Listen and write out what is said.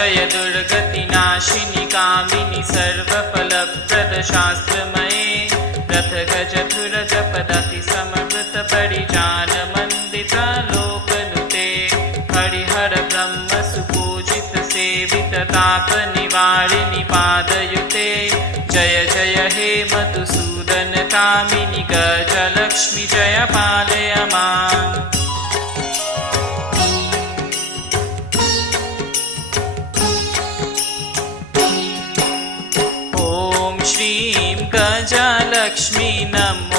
जय दुर्गतिनाशिनि कामिनि सर्वफलप्रद शास्त्रमये रथ गज धुर जपदति समवृत परिजान मंदित लोकनुते हरिहर ब्रह्म सुपूजित सेवित ताप निवारिणि पादयुते जय जय हे मधुसूदन कामिनि गजलक्ष्मी जय पालय माम्। श्रीं गजलक्ष्मी नमः।